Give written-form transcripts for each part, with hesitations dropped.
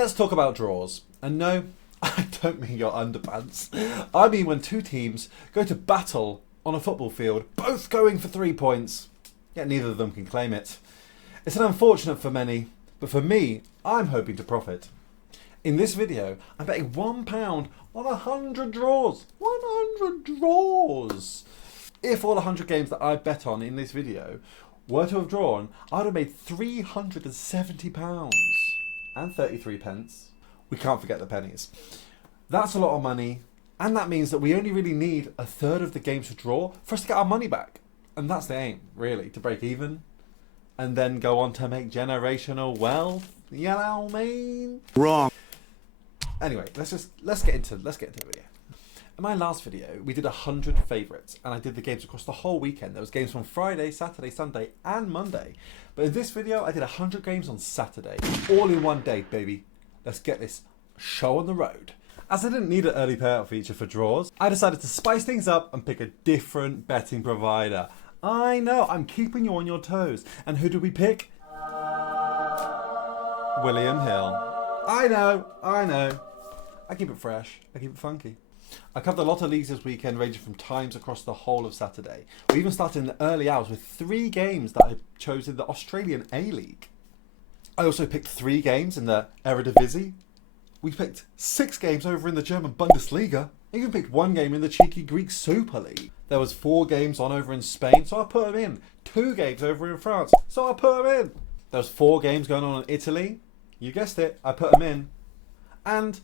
Let's talk about draws. And no, I don't mean your underpants. I mean when two teams go to battle on a football field, both going for 3 points, yet neither of them can claim it. It's an unfortunate for many, but for me, I'm hoping to profit. In this video, I'm betting £1 on 100 draws. 100 draws! If all 100 games that I bet on in this video were to have drawn, I would have made £370 and 33 pence. We can't forget the pennies. That's a lot of money, and that means that we only really need a third of the games to draw for us to get our money back. And that's the aim, really, to break even and then go on to make generational wealth. You know what I mean? Wrong. Anyway, let's get into the video. In my last video, we did 100 favourites, and I did the games across the whole weekend. There was games from Friday, Saturday, Sunday, and Monday. But in this video, I did 100 games on Saturday, all in one day, baby. Let's get this show on the road. As I didn't need an early payout feature for draws, I decided to spice things up and pick a different betting provider. I know, I'm keeping you on your toes. And who did we pick? William Hill. I know. I keep it fresh, I keep it funky. I covered a lot of leagues this weekend, ranging from times across the whole of Saturday. We even started in the early hours with 3 games that I chose in the Australian A-League. I also picked 3 games in the Eredivisie. We picked 6 games over in the German Bundesliga. I even picked 1 game in the cheeky Greek Super League. There was 4 games on over in Spain, so I put them in. 2 games over in France, so I put them in. There was 4 games going on in Italy. You guessed it, I put them in. And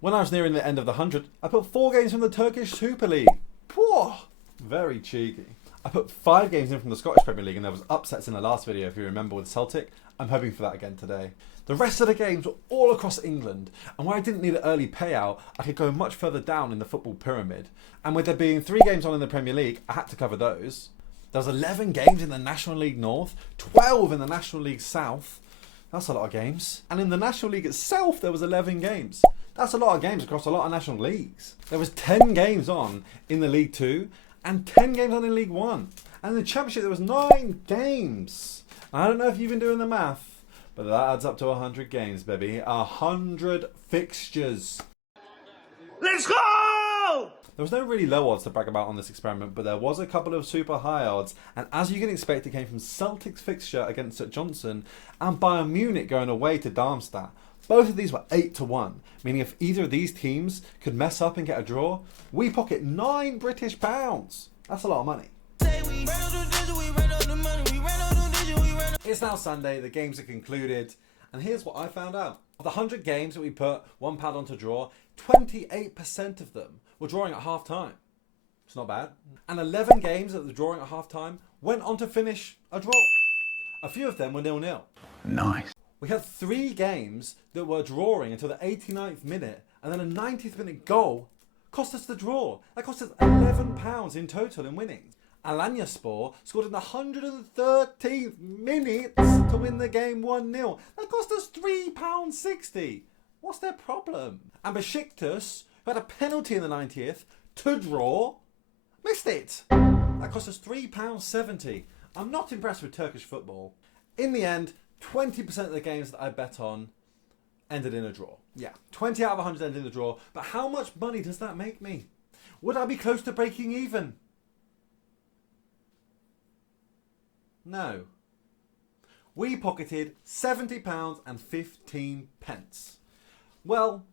when I was nearing the end of the 100, I put 4 games from the Turkish Super League. Whoa, very cheeky. I put 5 games in from the Scottish Premier League, and there was upsets in the last video, if you remember, with Celtic. I'm hoping for that again today. The rest of the games were all across England, and where I didn't need an early payout, I could go much further down in the football pyramid. And with there being 3 games on in the Premier League, I had to cover those. There was 11 games in the National League North, 12 in the National League South. That's a lot of games. And in the National League itself, there was 11 games. That's a lot of games across a lot of national leagues. There was 10 games on in the League 2 and 10 games on in League 1. And in the Championship, there was 9 games. I don't know if you've been doing the math, but that adds up to 100 games, baby. 100 fixtures. Let's go! There was no really low odds to brag about on this experiment, but there was a couple of super high odds, and as you can expect, it came from Celtic's fixture against St Johnstone and Bayern Munich going away to Darmstadt. Both of these were 8 to 1, meaning if either of these teams could mess up and get a draw, we pocket £9 British. That's a lot of money. It's now Sunday, the games are concluded, and here's what I found out. Of the 100 games that we put £1 on to draw, 28% of them were drawing at half time. It's not bad. And 11 games that were drawing at half time went on to finish a draw. A few of them were 0-0. Nice. We had 3 games that were drawing until the 89th minute, and then a 90th minute goal cost us the draw. That cost us £11 in total in winnings. Alanyaspor scored in the 113th minute to win the game 1-0. That cost us £3.60. What's their problem? And Besiktas, who had a penalty in the 90th to draw, missed it. That cost us £3.70. I'm not impressed with Turkish football. In the end, 20% of the games that I bet on ended in a draw. Yeah, 20 out of 100 ended in a draw. But how much money does that make me? Would I be close to breaking even? No. We pocketed £70 and 15 pence. Well,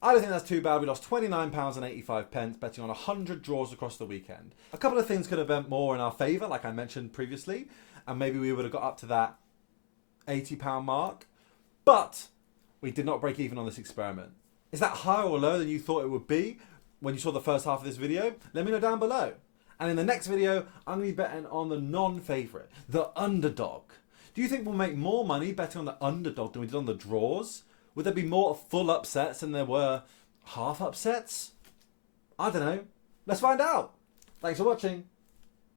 I don't think that's too bad. We lost £29 and 85 pence betting on 100 draws across the weekend. A couple of things could have been more in our favour, like I mentioned previously, and maybe we would have got up to that £80 mark, but we did not break even on this experiment. Is that higher or lower than you thought it would be when you saw the first half of this video? Let me know down below. And in the next video, I'm going to be betting on the non-favourite, the underdog. Do you think we'll make more money betting on the underdog than we did on the draws? Would there be more full upsets than there were half upsets? I don't know. Let's find out. Thanks for watching.